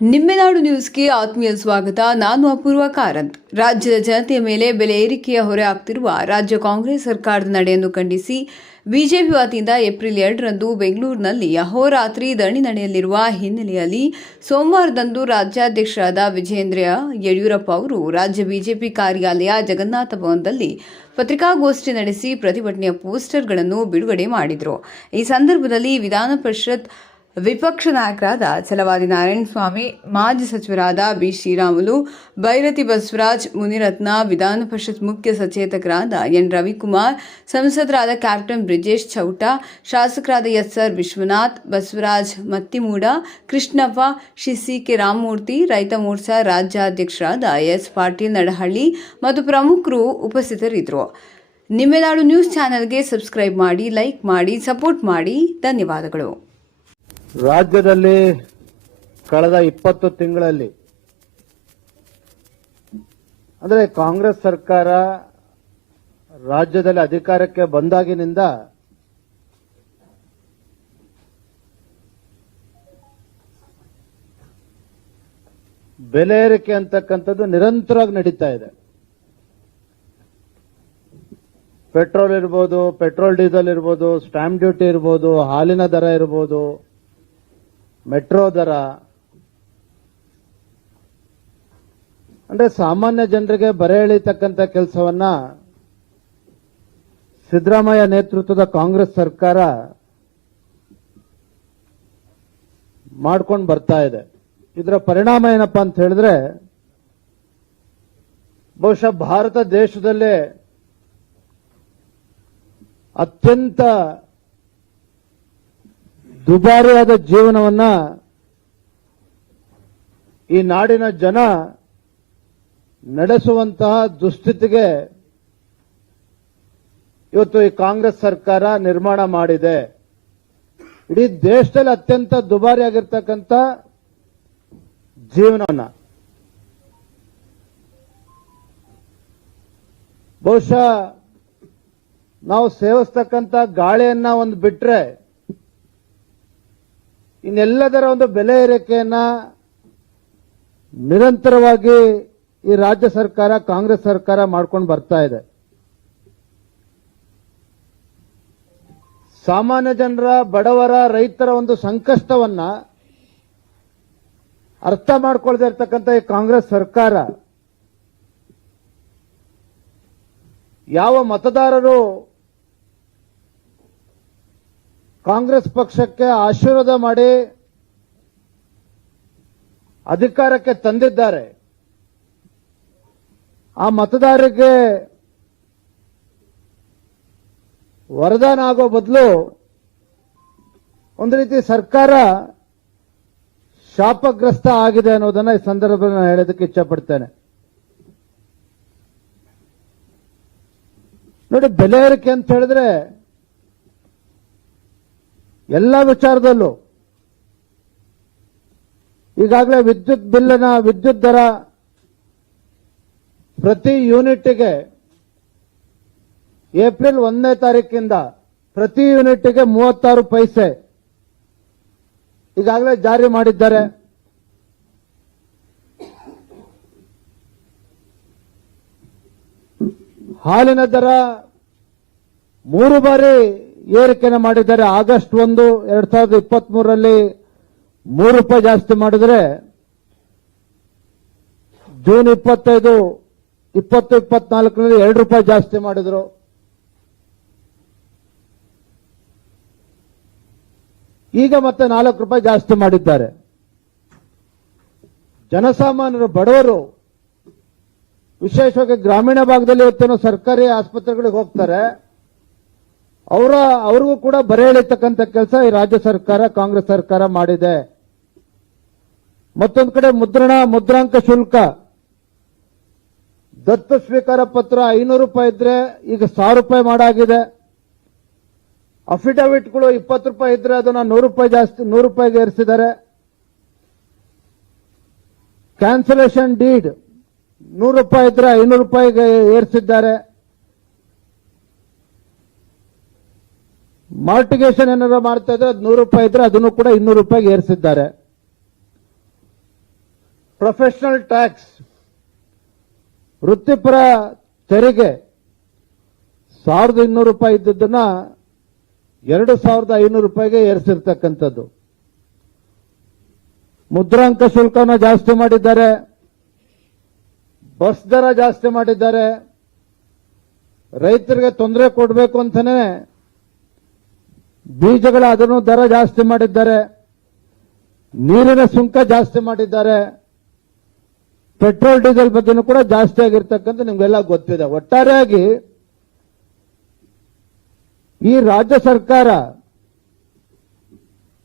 ನಿಮ್ಮೆನಾಡು ನ್ಯೂಸ್ಗೆ ಆತ್ಮೀಯ ಸ್ವಾಗತ. ನಾನು ಅಪೂರ್ವ ಕಾರಂತ್. ರಾಜ್ಯದ ಜನತೆಯ ಮೇಲೆ ಬೆಲೆ ಏರಿಕೆಯ ಹೊರೆ ಆಗ್ತಿರುವ ರಾಜ್ಯ ಕಾಂಗ್ರೆಸ್ ಸರ್ಕಾರದ ನಡೆಯನ್ನು ಖಂಡಿಸಿ ಬಿಜೆಪಿ ವತಿಯಿಂದ ಏಪ್ರಿಲ್ 2ರಂದು ಬೆಂಗಳೂರಿನಲ್ಲಿ ಅಹೋರಾತ್ರಿ ಧರಣಿ ನಡೆಯಲಿರುವ ಹಿನ್ನೆಲೆಯಲ್ಲಿ ಸೋಮವಾರದಂದು ರಾಜ್ಯಾಧ್ಯಕ್ಷರಾದ ವಿಜಯೇಂದ್ರ ಯಡಿಯೂರಪ್ಪ ಅವರು ರಾಜ್ಯ ಬಿಜೆಪಿ ಕಾರ್ಯಾಲಯ ಜಗನ್ನಾಥ ಭವನದಲ್ಲಿ ಪತ್ರಿಕಾಗೋಷ್ಠಿ ನಡೆಸಿ ಪ್ರತಿಭಟನೆಯ ಪೋಸ್ಟರ್ಗಳನ್ನು ಬಿಡುಗಡೆ ಮಾಡಿದರು. ಈ ಸಂದರ್ಭದಲ್ಲಿ ವಿಧಾನ ಪರಿಷತ್ ವಿಪಕ್ಷ ನಾಯಕರಾದ ಛಲವಾದಿ ನಾರಾಯಣಸ್ವಾಮಿ, ಮಾಜಿ ಸಚಿವರಾದ ಬಿ ಶ್ರೀರಾಮುಲು, ಬೈರತಿ ಬಸವರಾಜ್, ಮುನಿರತ್ನ, ವಿಧಾನ ಪರಿಷತ್ ಮುಖ್ಯ ಸಚೇತಕರಾದ ಎನ್ ರವಿಕುಮಾರ್, ಸಂಸದರಾದ ಕ್ಯಾಪ್ಟನ್ ಬ್ರಿಜೇಶ್ ಚೌಟ, ಶಾಸಕರಾದ ಎಸ್.ಆರ್. ವಿಶ್ವನಾಥ್, ಬಸವರಾಜ್ ಮತ್ತಿಮೂಡ, ಕೃಷ್ಣಪ್ಪ, ಸಿ.ಕೆ. ರಾಮಮೂರ್ತಿ, ರೈತ ಮೋರ್ಚಾ ರಾಜ್ಯಾಧ್ಯಕ್ಷರಾದ ಎಸ್. ಪಾಟೀಲ್ ನಡಹಳ್ಳಿ ಮತ್ತು ಪ್ರಮುಖರು ಉಪಸ್ಥಿತರಿದ್ದರು. ನಿಮ್ಮೆನಾಡು ನ್ಯೂಸ್ ಚಾನೆಲ್ಗೆ ಸಬ್ಸ್ಕ್ರೈಬ್ ಮಾಡಿ, ಲೈಕ್ ಮಾಡಿ, ಸಪೋರ್ಟ್ ಮಾಡಿ. ಧನ್ಯವಾದಗಳು. ರಾಜ್ಯದಲ್ಲಿ ಕಳೆದ 20 ತಿಂಗಳಲ್ಲಿ ಅಂದರೆ ಕಾಂಗ್ರೆಸ್ ಸರ್ಕಾರ ರಾಜ್ಯದಲ್ಲಿ ಅಧಿಕಾರಕ್ಕೆ ಬಂದಾಗಿನಿಂದ ಬೆಲೆ ಏರಿಕೆ ಅಂತಕ್ಕಂಥದ್ದು ನಿರಂತರವಾಗಿ ನಡೀತಾ ಇದೆ. ಪೆಟ್ರೋಲ್ ಇರ್ಬೋದು, ಪೆಟ್ರೋಲ್ ಡೀಸೆಲ್ ಇರ್ಬೋದು, ಸ್ಟಾಂಪ್ ಡ್ಯೂಟಿ ಇರ್ಬೋದು, ಹಾಲಿನ ದರ ಇರ್ಬೋದು, ಮೆಟ್ರೋ ದರ, ಅಂದ್ರೆ ಸಾಮಾನ್ಯ ಜನರಿಗೆ ಬರೆ ಎಳೀತಕ್ಕಂಥ ಕೆಲಸವನ್ನ ಸಿದ್ದರಾಮಯ್ಯ ನೇತೃತ್ವದ ಕಾಂಗ್ರೆಸ್ ಸರ್ಕಾರ ಮಾಡ್ಕೊಂಡು ಬರ್ತಾ ಇದೆ. ಇದರ ಪರಿಣಾಮ ಏನಪ್ಪಾ ಅಂತ ಹೇಳಿದ್ರೆ, ಬಹುಶಃ ಭಾರತ ದೇಶದಲ್ಲೇ ಅತ್ಯಂತ ದುಬಾರಿಯಾದ ಜೀವನವನ್ನ ಈ ನಾಡಿನ ಜನ ನಡೆಸುವಂತಹ ದುಸ್ಥಿತಿಗೆ ಇವತ್ತು ಈ ಕಾಂಗ್ರೆಸ್ ಸರ್ಕಾರ ನಿರ್ಮಾಣ ಮಾಡಿದೆ. ಇಡೀ ದೇಶದಲ್ಲಿ ಅತ್ಯಂತ ದುಬಾರಿಯಾಗಿರ್ತಕ್ಕಂಥ ಜೀವನವನ್ನ ಬಹುಶಃ ನಾವು ಸೇವಿಸ್ತಕ್ಕಂಥ ಗಾಳಿಯನ್ನ ಒಂದು ಬಿಟ್ರೆ ಇನ್ನೆಲ್ಲದರ ಒಂದು ಬೆಲೆ ಏರಿಕೆಯನ್ನ ನಿರಂತರವಾಗಿ ಈ ರಾಜ್ಯ ಸರ್ಕಾರ, ಕಾಂಗ್ರೆಸ್ ಸರ್ಕಾರ ಮಾಡ್ಕೊಂಡು ಬರ್ತಾ ಇದೆ. ಸಾಮಾನ್ಯ ಜನರ, ಬಡವರ, ರೈತರ ಒಂದು ಸಂಕಷ್ಟವನ್ನ ಅರ್ಥ ಮಾಡ್ಕೊಳ್ದೇ ಇರ್ತಕ್ಕಂಥ ಈ ಕಾಂಗ್ರೆಸ್ ಸರ್ಕಾರ ಯಾವ ಮತದಾರರು ಕಾಂಗ್ರೆಸ್ ಪಕ್ಷಕ್ಕೆ ಆಶೀರ್ವಾದ ಮಾಡಿ ಅಧಿಕಾರಕ್ಕೆ ತಂದಿದ್ದಾರೆ, ಆ ಮತದಾರರಿಗೆ ವರದಾನ ಆಗೋ ಬದಲು ಒಂದು ರೀತಿ ಸರ್ಕಾರ ಶಾಪಗ್ರಸ್ತ ಆಗಿದೆ ಅನ್ನೋದನ್ನ ಈ ಸಂದರ್ಭದಲ್ಲಿ ನಾನು ಹೇಳೋದಕ್ಕೆ ಇಚ್ಛಪಡ್ತೇನೆ. ನೋಡಿ, ಬೆಲೆ ಏರಿಕೆ ಅಂತ ಹೇಳಿದ್ರೆ ಎಲ್ಲ ವಿಚಾರದಲ್ಲೂ ಈಗಾಗಲೇ ವಿದ್ಯುತ್ ದರ ಪ್ರತಿ ಯೂನಿಟ್ಗೆ ಏಪ್ರಿಲ್ 1ನೇ ತಾರೀಕಿಂದ ಪ್ರತಿ ಯೂನಿಟ್ಗೆ 36 ಪೈಸೆ ಈಗಾಗಲೇ ಜಾರಿ ಮಾಡಿದ್ದಾರೆ. ಹಾಲಿನ ದರ 3 ಬಾರಿ ಏರಿಕೆಯನ್ನು ಮಾಡಿದ್ದಾರೆ. ಆಗಸ್ಟ್ 1, 2023ರಲ್ಲಿ 3 ರೂಪಾಯಿ ಜಾಸ್ತಿ ಮಾಡಿದರೆ, ಜೂನ್ 25, 2024ರಲ್ಲಿ 2 ರೂಪಾಯಿ ಜಾಸ್ತಿ ಮಾಡಿದ್ರು. ಈಗ ಮತ್ತೆ 4 ರೂಪಾಯಿ ಜಾಸ್ತಿ ಮಾಡಿದ್ದಾರೆ. ಜನಸಾಮಾನ್ಯರು, ಬಡವರು, ವಿಶೇಷವಾಗಿ ಗ್ರಾಮೀಣ ಭಾಗದಲ್ಲಿ ಇವತ್ತೇನು ಸರ್ಕಾರಿ ಆಸ್ಪತ್ರೆಗಳಿಗೆ ಹೋಗ್ತಾರೆ, ಅವ್ರಿಗೂ ಕೂಡ ಬರೆ ಎಳೀತಕ್ಕಂಥ ಕೆಲಸ ಈ ರಾಜ್ಯ ಸರ್ಕಾರ, ಕಾಂಗ್ರೆಸ್ ಸರ್ಕಾರ ಮಾಡಿದೆ. ಮತ್ತೊಂದು ಕಡೆ ಮುದ್ರಾಂಕ ಶುಲ್ಕ, ದತ್ತು ಸ್ವೀಕಾರ ಪತ್ರ 500 ರೂಪಾಯಿ ಇದ್ರೆ ಈಗ 1000 ರೂಪಾಯಿ ಮಾಡಾಗಿದೆ. ಅಫಿಡವಿಟ್ಗಳು 20 ರೂಪಾಯಿ ಇದ್ರೆ ಅದನ್ನ 100 ರೂಪಾಯಿ ಜಾಸ್ತಿ 100 ರೂಪಾಯಿಗೆ ಏರಿಸಿದ್ದಾರೆ. ಕ್ಯಾನ್ಸಲೇಷನ್ ಡೀಡ್ 100 ರೂಪಾಯಿ ಇದ್ರೆ 500 ರೂಪಾಯಿಗೆ ಏರಿಸಿದ್ದಾರೆ. ಮಾರ್ಟಿಗೇಷನ್ ಏನಾದ್ರು ಮಾಡ್ತಾ ಇದ್ರೆ ಅದು 100 ರೂಪಾಯಿ ಇದ್ರೆ ಅದನ್ನು ಕೂಡ 200 ರೂಪಾಯಿಗೆ ಏರಿಸಿದ್ದಾರೆ. ಪ್ರೊಫೆಷನಲ್ ಟ್ಯಾಕ್ಸ್ ವೃತ್ತಿಪರ ತೆರಿಗೆ 1200 ರೂಪಾಯಿ ಇದ್ದದ್ದನ್ನ 2500 ರೂಪಾಯಿಗೆ ಏರಿಸಿರ್ತಕ್ಕಂಥದ್ದು. ಮುದ್ರಾಂಕ ಶುಲ್ಕನ ಜಾಸ್ತಿ ಮಾಡಿದ್ದಾರೆ, ಬಸ್ ದರ ಜಾಸ್ತಿ ಮಾಡಿದ್ದಾರೆ, ರೈತರಿಗೆ ತೊಂದರೆ ಕೊಡಬೇಕು ಅಂತಾನೆ ಬೀಜಗಳ ಅದನ್ನು ದರ ಜಾಸ್ತಿ ಮಾಡಿದ್ದಾರೆ, ನೀರಿನ ಸುಂಕ ಜಾಸ್ತಿ ಮಾಡಿದ್ದಾರೆ, ಪೆಟ್ರೋಲ್ ಡೀಸೆಲ್ ಬಗ್ಗೆನೂ ಕೂಡ ಜಾಸ್ತಿ ಆಗಿರ್ತಕ್ಕಂಥ ನಿಮ್ಗೆಲ್ಲ ಗೊತ್ತಿದೆ. ಒಟ್ಟಾರೆಯಾಗಿ ಈ ರಾಜ್ಯ ಸರ್ಕಾರ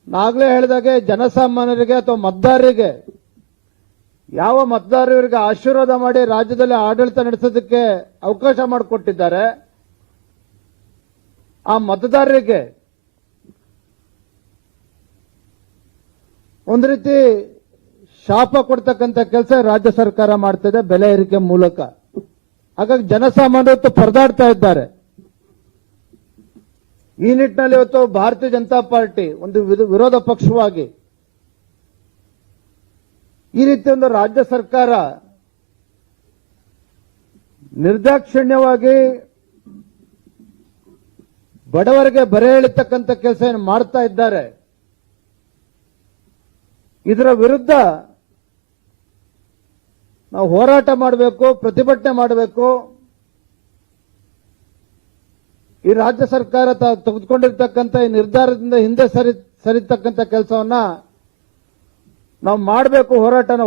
ನಾಗಲೇ ಹೇಳಿದಾಗೆ ಜನಸಾಮಾನ್ಯರಿಗೆ ಅಥವಾ ಮತದಾರರಿಗೆ ಯಾವ ಮತದಾರರಿಗೆ ಆಶೀರ್ವಾದ ಮಾಡಿ ರಾಜ್ಯದಲ್ಲಿ ಆಡಳಿತ ನಡೆಸೋದಕ್ಕೆ ಅವಕಾಶ ಮಾಡಿಕೊಟ್ಟಿದ್ದಾರೆ, ಆ ಮತದಾರರಿಗೆ ಒಂದು ರೀತಿ ಶಾಪ ಕೊಡ್ತಕ್ಕಂಥ ಕೆಲಸ ರಾಜ್ಯ ಸರ್ಕಾರ ಮಾಡ್ತಿದೆ ಬೆಲೆ ಏರಿಕೆ ಮೂಲಕ. ಹಾಗಾಗಿ ಜನಸಾಮಾನ್ಯರು ಪರದಾಡ್ತಾ ಇದ್ದಾರೆ. ಈ ನಿಟ್ಟಿನಲ್ಲಿ ಇವತ್ತು ಭಾರತೀಯ ಜನತಾ ಪಾರ್ಟಿ ಒಂದು ವಿರೋಧ ಪಕ್ಷವಾಗಿ ಈ ರೀತಿ ಒಂದು ರಾಜ್ಯ ಸರ್ಕಾರ ನಿರ್ದಾಕ್ಷಿಣ್ಯವಾಗಿ ಬಡವರಿಗೆ ಬರೆ ಎಳಿತಕ್ಕಂಥ ಕೆಲಸ ಏನು ಮಾಡ್ತಾ ಇದ್ದಾರೆ, ಇದರ ವಿರುದ್ಧ ನಾವು ಹೋರಾಟ ಮಾಡಬೇಕು, ಪ್ರತಿಭಟನೆ ಮಾಡಬೇಕು. ಈ ರಾಜ್ಯ ಸರ್ಕಾರ ತೆಗೆದುಕೊಂಡಿರ್ತಕ್ಕಂಥ ಈ ನಿರ್ಧಾರದಿಂದ ಹಿಂದೆ ಸರಿತಕ್ಕಂಥ ಕೆಲಸವನ್ನ ನಾವು ಮಾಡಬೇಕು,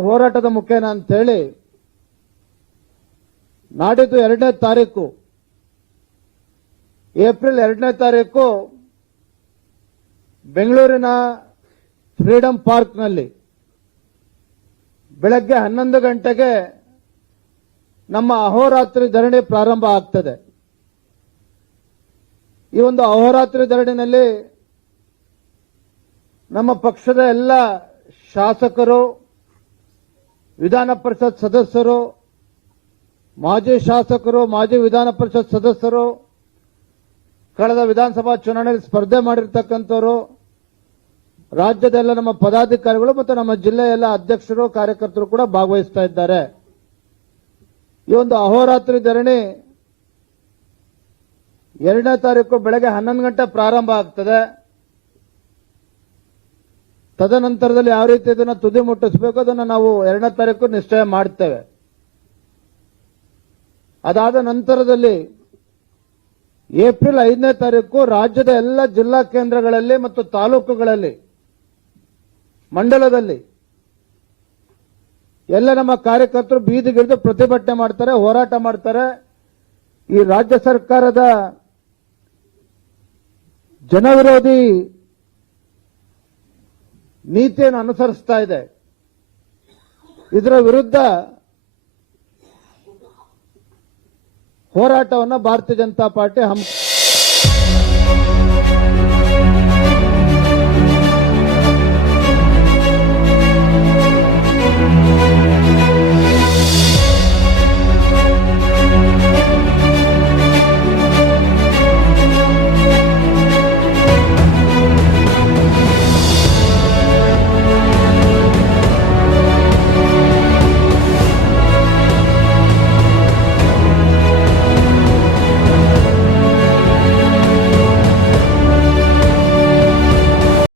ಹೋರಾಟದ ಮುಖೇನ ಅಂತ ಹೇಳಿ ನಾಡಿದ್ದು 2ನೇ ತಾರೀಕು ಏಪ್ರಿಲ್ 2ನೇ ತಾರೀಕು ಬೆಂಗಳೂರಿನ ಫ್ರೀಡಂ ಪಾರ್ಕ್ನಲ್ಲಿ ಬೆಳಗ್ಗೆ 11 ಗಂಟೆಗೆ ನಮ್ಮ ಅಹೋರಾತ್ರಿ ಧರಣಿ ಪ್ರಾರಂಭ ಆಗ್ತದೆ. ಈ ಒಂದು ಅಹೋರಾತ್ರಿ ಧರಣಿನಲ್ಲಿ ನಮ್ಮ ಪಕ್ಷದ ಎಲ್ಲ ಶಾಸಕರು, ವಿಧಾನ ಪರಿಷತ್ ಸದಸ್ಯರು, ಮಾಜಿ ಶಾಸಕರು, ಮಾಜಿ ವಿಧಾನ ಪರಿಷತ್ ಸದಸ್ಯರು, ಕಳೆದ ವಿಧಾನಸಭಾ ಚುನಾವಣೆಯಲ್ಲಿ ಸ್ಪರ್ಧೆ ಮಾಡಿರ್ತಕ್ಕಂಥವರು, ರಾಜ್ಯದ ನಮ್ಮ ಪದಾಧಿಕಾರಿಗಳು ಮತ್ತು ನಮ್ಮ ಜಿಲ್ಲೆಯ ಎಲ್ಲ ಅಧ್ಯಕ್ಷರು, ಕಾರ್ಯಕರ್ತರು ಕೂಡ ಭಾಗವಹಿಸ್ತಾ ಇದ್ದಾರೆ. ಈ ಒಂದು ಅಹೋರಾತ್ರಿ ಧರಣಿ 2ನೇ ತಾರೀಕು ಬೆಳಗ್ಗೆ 11 ಗಂಟೆ ಪ್ರಾರಂಭ ಆಗ್ತದೆ. ತದನಂತರದಲ್ಲಿ ಯಾವ ರೀತಿ ಇದನ್ನು ತುದಿ ಮುಟ್ಟಿಸಬೇಕು ಅದನ್ನು ನಾವು 2ನೇ ತಾರೀಕು ನಿಶ್ಚಯ ಮಾಡ್ತೇವೆ. ಅದಾದ ನಂತರದಲ್ಲಿ ಏಪ್ರಿಲ್ 5ನೇ ತಾರೀಕು ರಾಜ್ಯದ ಎಲ್ಲ ಜಿಲ್ಲಾ ಕೇಂದ್ರಗಳಲ್ಲಿ ಮತ್ತು ತಾಲೂಕುಗಳಲ್ಲಿ, ಮಂಡಲದಲ್ಲಿ ಎಲ್ಲ ನಮ್ಮ ಕಾರ್ಯಕರ್ತರು ಬೀದಿಗಿಳಿದು ಪ್ರತಿಭಟನೆ ಮಾಡ್ತಾರೆ, ಹೋರಾಟ ಮಾಡ್ತಾರೆ. ಈ ರಾಜ್ಯ ಸರ್ಕಾರದ ಜನವಿರೋಧಿ ನೀತಿಯನ್ನು ಅನುಸರಿಸ್ತಾ ಇದೆ. ಇದರ ವಿರುದ್ಧ ಹೋರಾಟವನ್ನು ಭಾರತೀಯ ಜನತಾ ಪಾರ್ಟಿ